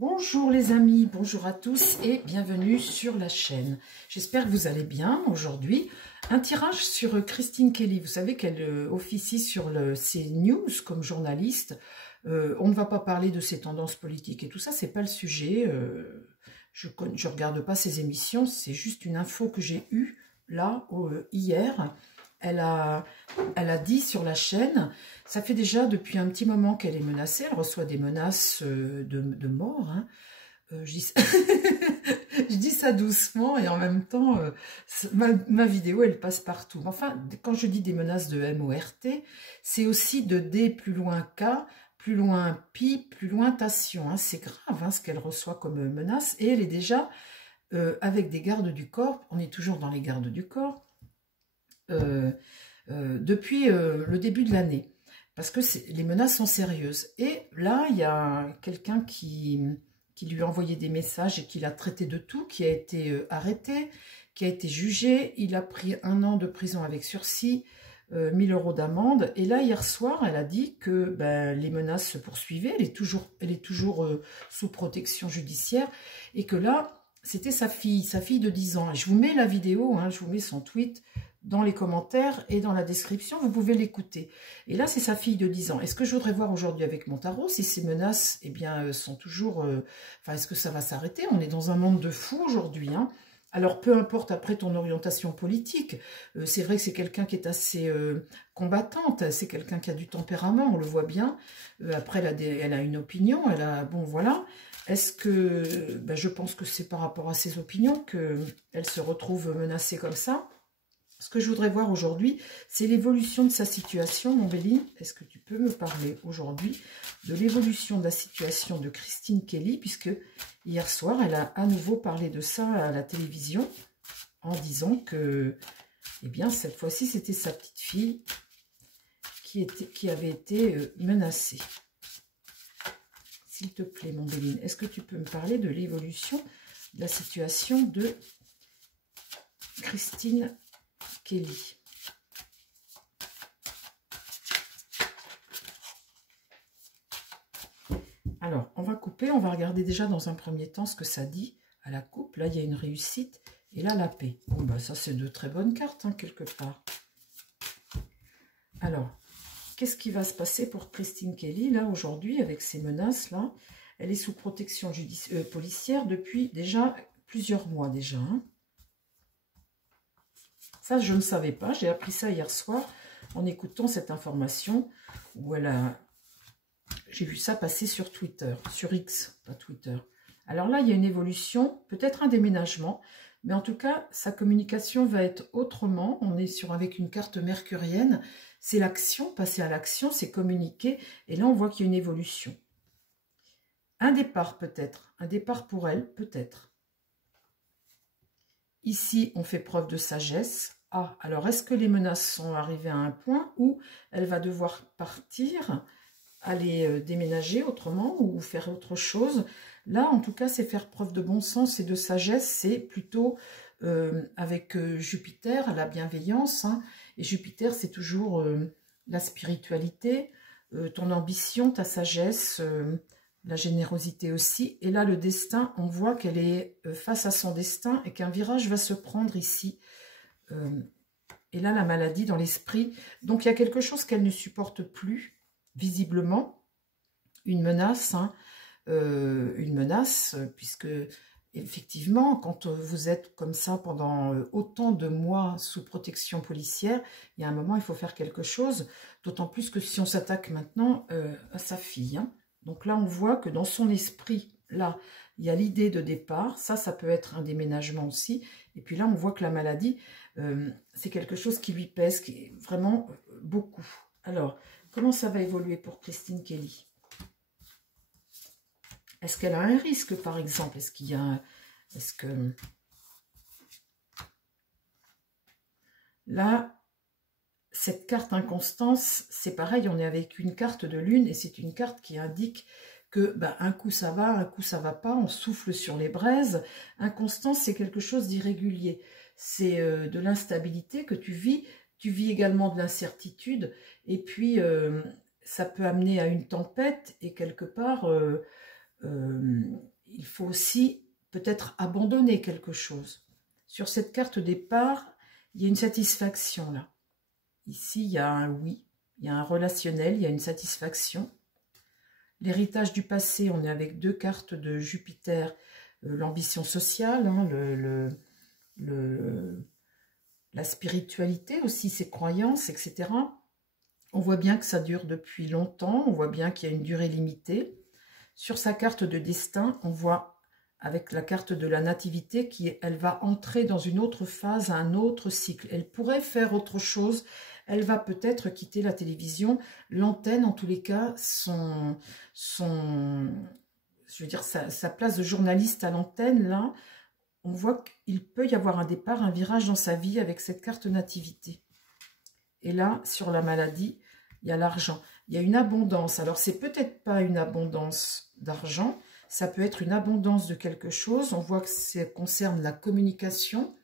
Bonjour les amis, bonjour à tous et bienvenue sur la chaîne. J'espère que vous allez bien. Aujourd'hui, un tirage sur Christine Kelly. Vous savez qu'elle officie sur le CNews comme journaliste. On ne va pas parler de ses tendances politiques et tout ça, c'est pas le sujet. Je regarde pas ses émissions, c'est juste une info que j'ai eue là hier. Elle a dit sur la chaîne, ça fait déjà depuis un petit moment qu'elle est menacée, elle reçoit des menaces de mort. Hein. Je dis ça doucement et en même temps, ma vidéo, elle passe partout. Enfin, quand je dis des menaces de MORT, c'est aussi de D plus loin K, plus loin Pi, plus loin Tation. Hein. C'est grave hein, ce qu'elle reçoit comme menace et elle est déjà avec des gardes du corps, on est toujours dans les gardes du corps, depuis le début de l'année, parce que les menaces sont sérieuses. Et là, il y a quelqu'un qui lui a envoyé des messages et qui l'a traité de tout, qui a été arrêté, qui a été jugé. Il a pris 1 an de prison avec sursis, 1000 € d'amende. Et là, hier soir, elle a dit que les menaces se poursuivaient. Elle est toujours sous protection judiciaire et que là, c'était sa fille de 10 ans. Et je vous mets la vidéo, hein, je vous mets son tweet dans les commentaires et dans la description, vous pouvez l'écouter. Et là, c'est sa fille de 10 ans. Et ce que je voudrais voir aujourd'hui avec mon tarot, si ces menaces, eh bien, sont toujours... Enfin, est-ce que ça va s'arrêter? On est dans un monde de fous aujourd'hui, hein. Alors, peu importe après ton orientation politique, c'est vrai que c'est quelqu'un qui est assez combattante, c'est quelqu'un qui a du tempérament, on le voit bien. Après, elle a une opinion, bon, voilà. Est-ce que... je pense que c'est par rapport à ses opinions qu'elle se retrouve menacée comme ça. Ce que je voudrais voir aujourd'hui, c'est l'évolution de sa situation. Mon Béline, est-ce que tu peux me parler aujourd'hui de l'évolution de la situation de Christine Kelly, puisque hier soir, elle a à nouveau parlé de ça à la télévision, en disant que, eh bien, cette fois-ci, c'était sa petite fille qui avait été menacée. S'il te plaît, mon Béline, est-ce que tu peux me parler de l'évolution de la situation de Christine Kelly? Alors, on va couper, on va regarder déjà dans un premier temps ce que ça dit à la coupe. Là, il y a une réussite et là, la paix. Bon, ça, c'est de très bonnes cartes, hein, quelque part. Alors, qu'est-ce qui va se passer pour Christine Kelly, là, aujourd'hui, avec ces menaces-là? Elle est sous protection policière depuis déjà plusieurs mois, déjà, hein. Ça, je ne savais pas. J'ai appris ça hier soir en écoutant cette information où j'ai vu ça passer sur Twitter, sur X, pas Twitter. Alors là, il y a une évolution, peut-être un déménagement, mais en tout cas, sa communication va être autrement. On est avec une carte mercurienne. C'est l'action, passer à l'action, c'est communiquer. Et là, on voit qu'il y a une évolution. Un départ peut-être, un départ pour elle, peut-être. Ici, on fait preuve de sagesse. Ah, alors est-ce que les menaces sont arrivées à un point où elle va devoir partir, aller déménager autrement ou faire autre chose? Là, en tout cas, c'est faire preuve de bon sens et de sagesse. C'est plutôt avec Jupiter, la bienveillance. Hein, et Jupiter, c'est toujours la spiritualité, ton ambition, ta sagesse, la générosité aussi. Et là, le destin, on voit qu'elle est face à son destin et qu'un virage va se prendre ici. Et là, la maladie dans l'esprit. Donc, il y a quelque chose qu'elle ne supporte plus, visiblement. Une menace, hein, puisque, effectivement, quand vous êtes comme ça pendant autant de mois sous protection policière, il y a un moment, il faut faire quelque chose. D'autant plus que si on s'attaque maintenant à sa fille, hein. Donc là, on voit que dans son esprit, là, il y a l'idée de départ. Ça peut être un déménagement aussi. Et puis là, on voit que la maladie, c'est quelque chose qui lui pèse, qui est vraiment beaucoup. Alors, comment ça va évoluer pour Christine Kelly? Est-ce qu'elle a un risque, par exemple? Est-ce qu'il y a... Est-ce que... Là... Cette carte inconstance, c'est pareil, on est avec une carte de lune et c'est une carte qui indique que un coup ça va, un coup ça va pas, on souffle sur les braises. Inconstance, c'est quelque chose d'irrégulier. C'est de l'instabilité que tu vis également de l'incertitude et puis ça peut amener à une tempête et quelque part il faut aussi peut-être abandonner quelque chose. Sur cette carte départ, il y a une satisfaction là. Ici, il y a un oui, il y a un relationnel, il y a une satisfaction. L'héritage du passé, on est avec 2 cartes de Jupiter, l'ambition sociale, hein, la spiritualité aussi, ses croyances, etc. On voit bien que ça dure depuis longtemps, on voit bien qu'il y a une durée limitée. Sur sa carte de destin, on voit avec la carte de la nativité qu'elle va entrer dans une autre phase, un autre cycle. Elle pourrait faire autre chose, elle va peut-être quitter la télévision. L'antenne, en tous les cas, je veux dire, sa place de journaliste à l'antenne, là, on voit qu'il peut y avoir un départ, un virage dans sa vie avec cette carte nativité. Et là, sur la maladie, il y a l'argent. Il y a une abondance. Alors, c'est peut-être pas une abondance d'argent, ça peut être une abondance de quelque chose. On voit que ça concerne la communication,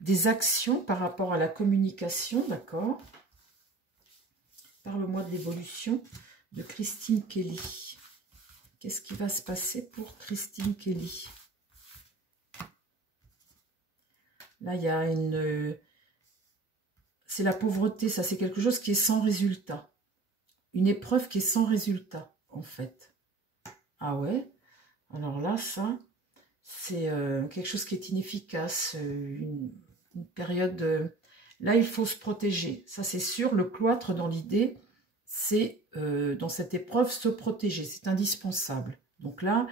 des actions par rapport à la communication, d'accord? Parle-moi de l'évolution de Christine Kelly. Qu'est-ce qui va se passer pour Christine Kelly? Là, il y a une... C'est la pauvreté, ça c'est quelque chose qui est sans résultat. Une épreuve qui est sans résultat, en fait. Ah ouais? Alors là, ça, c'est quelque chose qui est inefficace, une période... Là, il faut se protéger. Ça, c'est sûr, le cloître, dans l'idée, c'est, dans cette épreuve, se protéger. C'est indispensable. Donc là,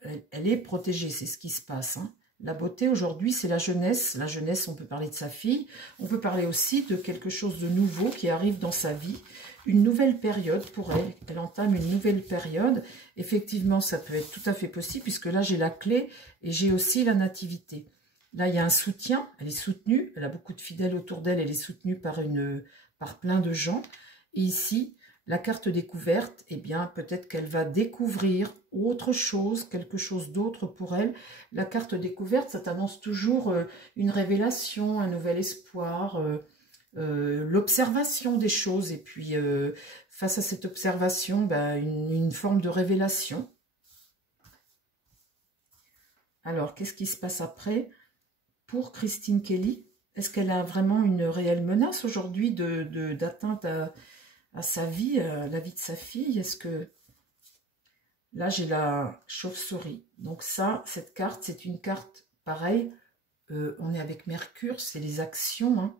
elle est protégée, c'est ce qui se passe, hein. La beauté, aujourd'hui, c'est la jeunesse. La jeunesse, on peut parler de sa fille. On peut parler aussi de quelque chose de nouveau qui arrive dans sa vie. Une nouvelle période pour elle. Elle entame une nouvelle période. Effectivement, ça peut être tout à fait possible puisque là, j'ai la clé et j'ai aussi la nativité. Là, il y a un soutien. Elle est soutenue. Elle a beaucoup de fidèles autour d'elle. Elle est soutenue par plein de gens. Et ici, la carte découverte, eh bien, peut-être qu'elle va découvrir autre chose, quelque chose d'autre pour elle. La carte découverte, ça t'annonce toujours une révélation, un nouvel espoir, l'observation des choses. Et puis, face à cette observation, ben, une forme de révélation. Alors, qu'est-ce qui se passe après pour Christine Kelly? Est-ce qu'elle a vraiment une réelle menace aujourd'hui d'atteinte à sa vie, à la vie de sa fille? Est-ce que... Là, j'ai la chauve-souris. Donc ça, cette carte, c'est une carte pareille. On est avec Mercure, c'est les actions, hein.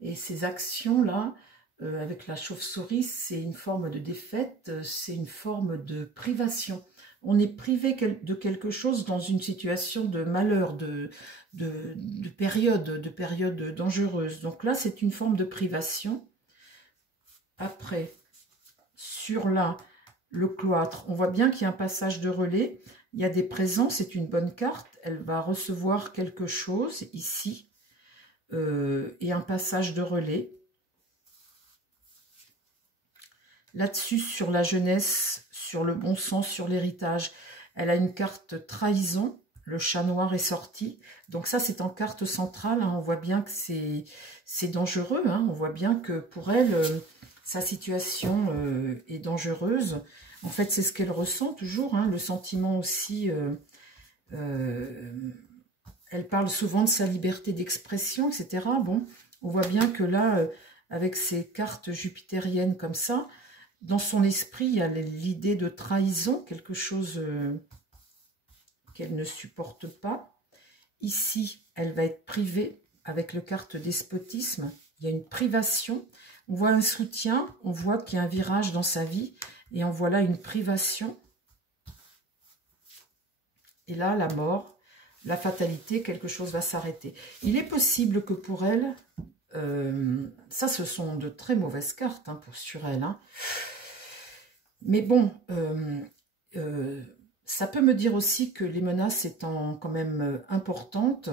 Et ces actions-là, avec la chauve-souris, c'est une forme de défaite, c'est une forme de privation. On est privé de quelque chose dans une situation de malheur, de période dangereuse. Donc là, c'est une forme de privation. Après, sur le cloître, on voit bien qu'il y a un passage de relais. Il y a des présents, c'est une bonne carte. Elle va recevoir quelque chose ici. Et un passage de relais. Là-dessus, sur la jeunesse, sur le bon sens, sur l'héritage, elle a une carte trahison. Le chat noir est sorti. Donc ça, c'est en carte centrale. Hein. On voit bien que c'est dangereux. Hein. On voit bien que pour elle... sa situation est dangereuse. En fait, c'est ce qu'elle ressent toujours, hein, le sentiment aussi. Elle parle souvent de sa liberté d'expression, etc. Bon, on voit bien que là, avec ces cartes jupitériennes comme ça, dans son esprit, il y a l'idée de trahison, quelque chose qu'elle ne supporte pas. Ici, elle va être privée avec le carte despotisme. Il y a une privation. On voit un soutien, on voit qu'il y a un virage dans sa vie, et on voit là une privation. Et là, la mort, la fatalité, quelque chose va s'arrêter. Il est possible que pour elle, ça ce sont de très mauvaises cartes hein, sur elle. Hein. Mais bon, ça peut me dire aussi que les menaces étant quand même importantes,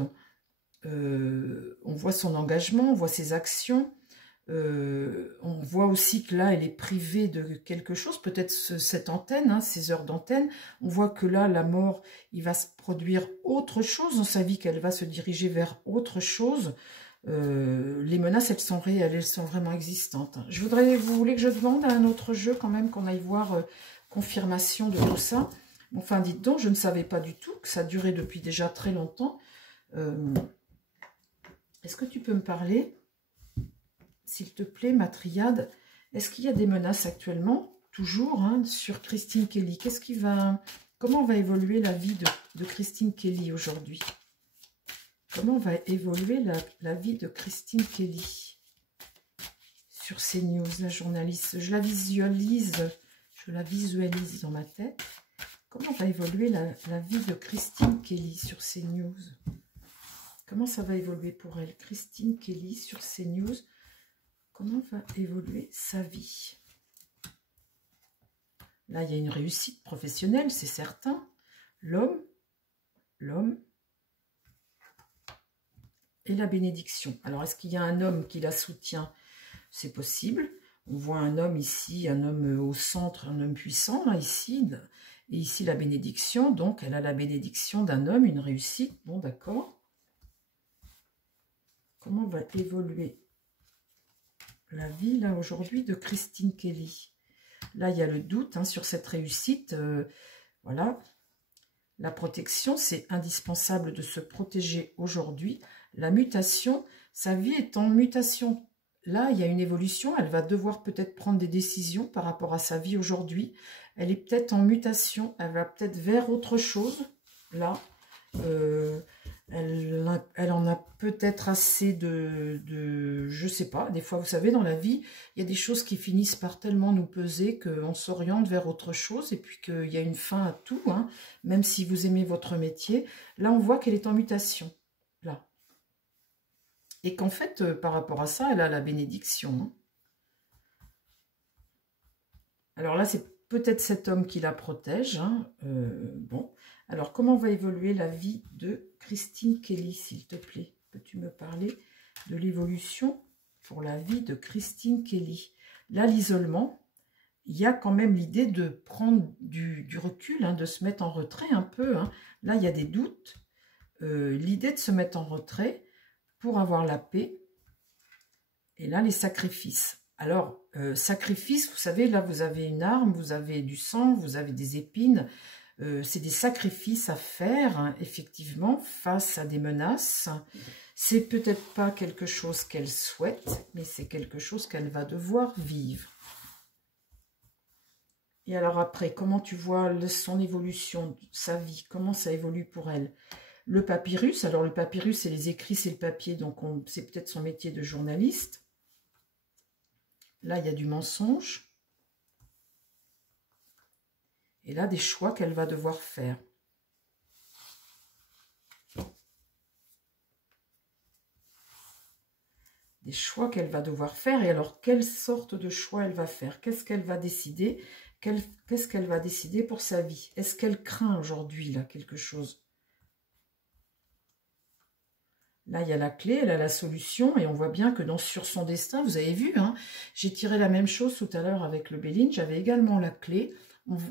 on voit son engagement, on voit ses actions. On voit aussi que là, elle est privée de quelque chose, peut-être cette antenne, hein, ces heures d'antenne. On voit que là, la mort, il va se produire autre chose dans sa vie, qu'elle va se diriger vers autre chose. Les menaces, elles sont réelles, elles sont vraiment existantes. Vous voulez que je demande à un autre jeu quand même, qu'on aille voir confirmation de tout ça. Enfin, dites donc, je ne savais pas du tout que ça durait depuis déjà très longtemps. Est-ce que tu peux me parler, s'il te plaît, ma triade? Est-ce qu'il y a des menaces actuellement, toujours, hein, sur Christine Kelly? Comment va évoluer la vie de Christine Kelly aujourd'hui? Comment va évoluer la vie de Christine Kelly sur CNews, la journaliste? Je la visualise dans ma tête. Comment va évoluer la vie de Christine Kelly sur CNews? Comment ça va évoluer pour elle? Christine Kelly sur CNews. Comment va évoluer sa vie? Là, il y a une réussite professionnelle, c'est certain. L'homme et la bénédiction. Alors, est-ce qu'il y a un homme qui la soutient? C'est possible. On voit un homme ici, un homme au centre, un homme puissant, là, ici. Et ici, la bénédiction. Donc, elle a la bénédiction d'un homme, une réussite. Bon, d'accord. Comment va évoluer la vie, là, aujourd'hui, de Christine Kelly? Là, il y a le doute, hein, sur cette réussite. Voilà. La protection, c'est indispensable de se protéger aujourd'hui. La mutation, sa vie est en mutation. Là, il y a une évolution. Elle va devoir peut-être prendre des décisions par rapport à sa vie aujourd'hui. Elle est peut-être en mutation. Elle va peut-être vers autre chose. Là, elle en a peut-être assez je sais pas, des fois, vous savez, dans la vie, il y a des choses qui finissent par tellement nous peser qu'on s'oriente vers autre chose et puis qu'il y a une fin à tout, hein, même si vous aimez votre métier. Là, on voit qu'elle est en mutation, là. Et qu'en fait, par rapport à ça, elle a la bénédiction. Hein. Alors là, c'est peut-être cet homme qui la protège. Hein. Bon. Alors, comment va évoluer la vie de Christine Kelly, s'il te plaît? Peux-tu me parler de l'évolution pour la vie de Christine Kelly? Là, l'isolement, il y a quand même l'idée de prendre du recul, hein, de se mettre en retrait un peu. Hein. Là, il y a des doutes. L'idée de se mettre en retrait pour avoir la paix. Et là, les sacrifices. Alors, sacrifice, vous savez, là, vous avez une arme, vous avez du sang, vous avez des épines. C'est des sacrifices à faire, hein, effectivement, face à des menaces. C'est peut-être pas quelque chose qu'elle souhaite, mais c'est quelque chose qu'elle va devoir vivre. Et alors après, comment tu vois son évolution, sa vie, comment ça évolue pour elle? Le papyrus, alors le papyrus, c'est les écrits, c'est le papier, donc c'est peut-être son métier de journaliste. Là, il y a du mensonge. Et là, des choix qu'elle va devoir faire. Des choix qu'elle va devoir faire. Et alors, quelle sorte de choix elle va faire? Qu'est-ce qu'elle va décider? Qu'est-ce qu'elle va décider pour sa vie? Est-ce qu'elle craint aujourd'hui, là, quelque chose? Là, il y a la clé, elle a la solution. Et on voit bien que sur son destin, vous avez vu, hein, j'ai tiré la même chose tout à l'heure avec le Béline. J'avais également la clé.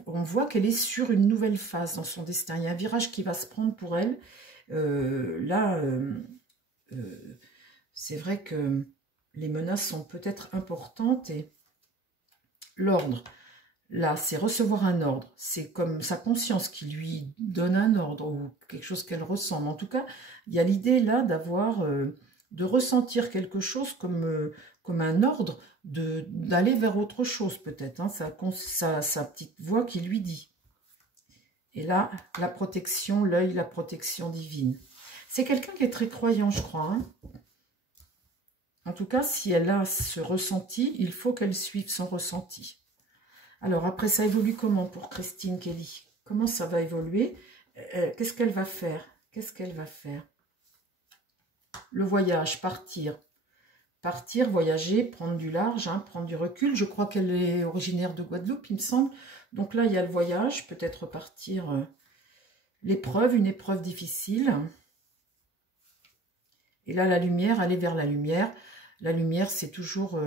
On voit qu'elle est sur une nouvelle phase dans son destin. Il y a un virage qui va se prendre pour elle. C'est vrai que les menaces sont peut-être importantes. Et l'ordre, là, c'est recevoir un ordre. C'est comme sa conscience qui lui donne un ordre ou quelque chose qu'elle ressent. Mais en tout cas, il y a l'idée là de ressentir quelque chose comme un ordre, d'aller vers autre chose peut-être, hein, sa petite voix qui lui dit. Et là, la protection, l'œil, la protection divine. C'est quelqu'un qui est très croyant, je crois. Hein. En tout cas, si elle a ce ressenti, il faut qu'elle suive son ressenti. Alors après, ça évolue comment pour Christine Kelly? Comment ça va évoluer? Qu'est-ce qu'elle va faire? Qu'est-ce qu'elle va faire? Le voyage, partir. Partir, voyager, prendre du large, hein, prendre du recul. Je crois qu'elle est originaire de Guadeloupe, il me semble. Donc là, il y a le voyage, peut-être partir l'épreuve, une épreuve difficile. Et là, la lumière, aller vers la lumière. La lumière, c'est toujours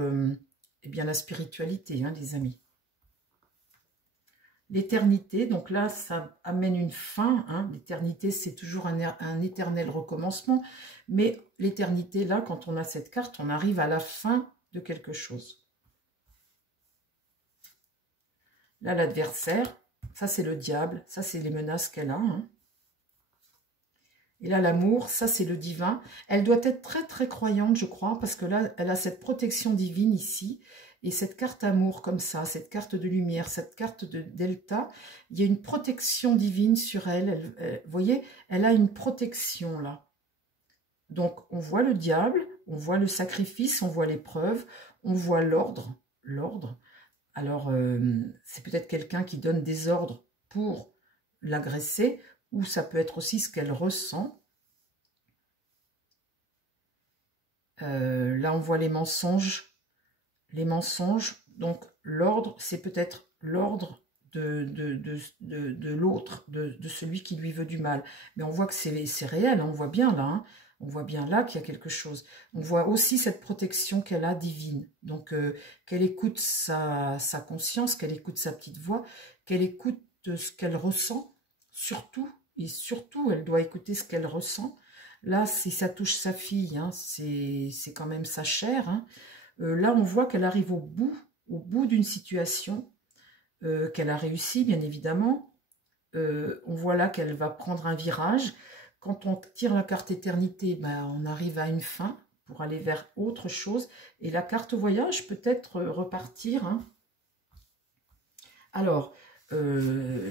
eh bien, la spiritualité, hein, les amis. L'éternité, donc là, ça amène une fin. Hein. L'éternité, c'est toujours un éternel recommencement. Mais l'éternité, là, quand on a cette carte, on arrive à la fin de quelque chose. Là, l'adversaire, Ça, c'est le diable. Ça, c'est les menaces qu'elle a. Hein. Et là, l'amour, ça, c'est le divin. Elle doit être très, très croyante, je crois, parce que là, elle a cette protection divine ici. Et cette carte amour comme ça, cette carte de lumière, cette carte de delta, il y a une protection divine sur elle. Vous voyez, elle a une protection là. Donc, on voit le diable, on voit le sacrifice, on voit l'épreuve, on voit l'ordre. L'ordre. Alors, c'est peut-être quelqu'un qui donne des ordres pour l'agresser, ou ça peut être aussi ce qu'elle ressent. Là, on voit les mensonges. Les mensonges, donc l'ordre, c'est peut-être l'ordre de l'autre, de celui qui lui veut du mal. Mais on voit que c'est réel, on voit bien là, hein. On voit bien là qu'il y a quelque chose. On voit aussi cette protection qu'elle a divine. Donc, qu'elle écoute sa conscience, qu'elle écoute sa petite voix, qu'elle écoute ce qu'elle ressent, surtout, et surtout, elle doit écouter ce qu'elle ressent. Là, si ça touche sa fille, hein, c'est quand même sa chair, hein. Là, on voit qu'elle arrive au bout d'une situation, qu'elle a réussi, bien évidemment. On voit là qu'elle va prendre un virage. Quand on tire la carte éternité, ben, on arrive à une fin pour aller vers autre chose. Et la carte voyage peut-être repartir. Hein. Alors,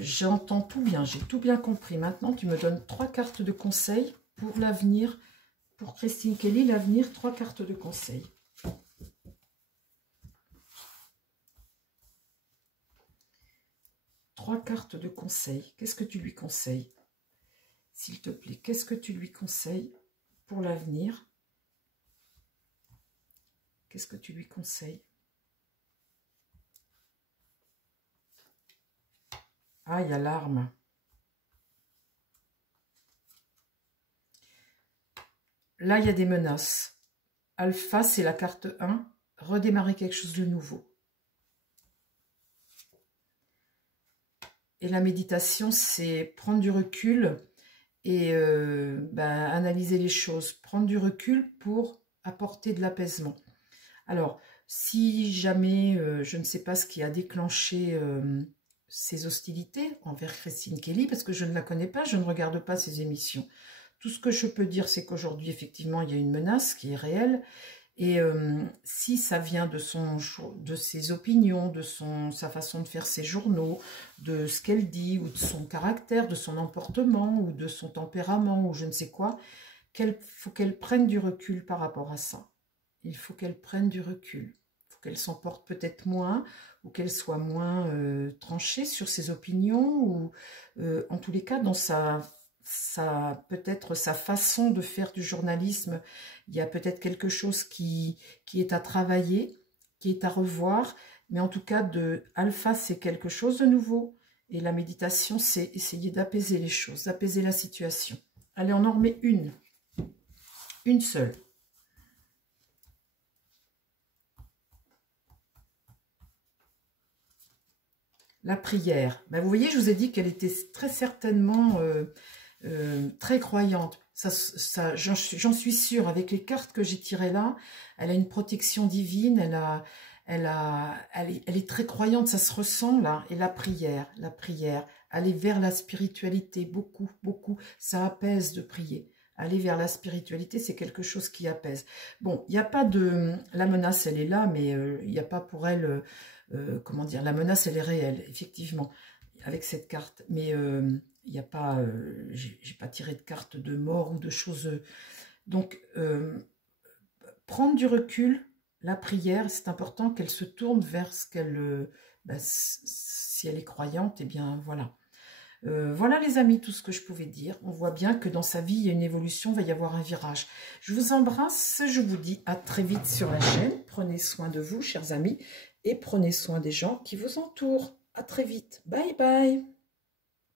j'entends tout bien, j'ai tout bien compris. Maintenant, tu me donnes 3 cartes de conseil pour l'avenir. Pour Christine Kelly, l'avenir, 3 cartes de conseil. Trois cartes de conseil. Qu'est-ce que tu lui conseilles? S'il te plaît, qu'est-ce que tu lui conseilles pour l'avenir? Qu'est-ce que tu lui conseilles? Ah, il y a l'arme. Là, il y a des menaces. Alpha, c'est la carte 1. Redémarrer quelque chose de nouveau. Et la méditation, c'est prendre du recul et analyser les choses. Prendre du recul pour apporter de l'apaisement. Alors, si jamais, je ne sais pas ce qui a déclenché ces hostilités envers Christine Kelly, parce que je ne la connais pas, je ne regarde pas ses émissions. Tout ce que je peux dire, c'est qu'aujourd'hui, effectivement, il y a une menace qui est réelle. Et si ça vient de ses opinions, de sa façon de faire ses journaux, de ce qu'elle dit, ou de son caractère, de son emportement, ou de son tempérament, ou je ne sais quoi, il faut qu'elle prenne du recul par rapport à ça. Il faut qu'elle prenne du recul. Il faut qu'elle s'emporte peut-être moins, ou qu'elle soit moins tranchée sur ses opinions, ou en tous les cas dans peut-être sa façon de faire du journalisme, il y a peut-être quelque chose qui est à travailler, qui est à revoir, mais en tout cas, Alpha, c'est quelque chose de nouveau, et la méditation, c'est essayer d'apaiser les choses, d'apaiser la situation. Allez, on en remet une seule. La prière. Ben, vous voyez, je vous ai dit qu'elle était très certainement... très croyante, j'en suis sûre, avec les cartes que j'ai tirées là, elle a une protection divine, elle est très croyante, ça se ressent là, et la prière, aller vers la spiritualité, beaucoup, ça apaise de prier, aller vers la spiritualité, c'est quelque chose qui apaise. Bon, il n'y a pas la menace elle est là, mais il n'y a pas pour elle, comment dire, la menace elle est réelle, effectivement, avec cette carte, mais... il n'y a pas, j'ai pas tiré de carte de mort ou de choses. Donc, prendre du recul, la prière, c'est important qu'elle se tourne vers ce qu'elle, si elle est croyante, eh bien voilà. Voilà les amis, tout ce que je pouvais dire. On voit bien que dans sa vie, il y a une évolution, il va y avoir un virage. Je vous embrasse, je vous dis à très vite sur la chaîne. Prenez soin de vous, chers amis, et prenez soin des gens qui vous entourent. À très vite. Bye bye.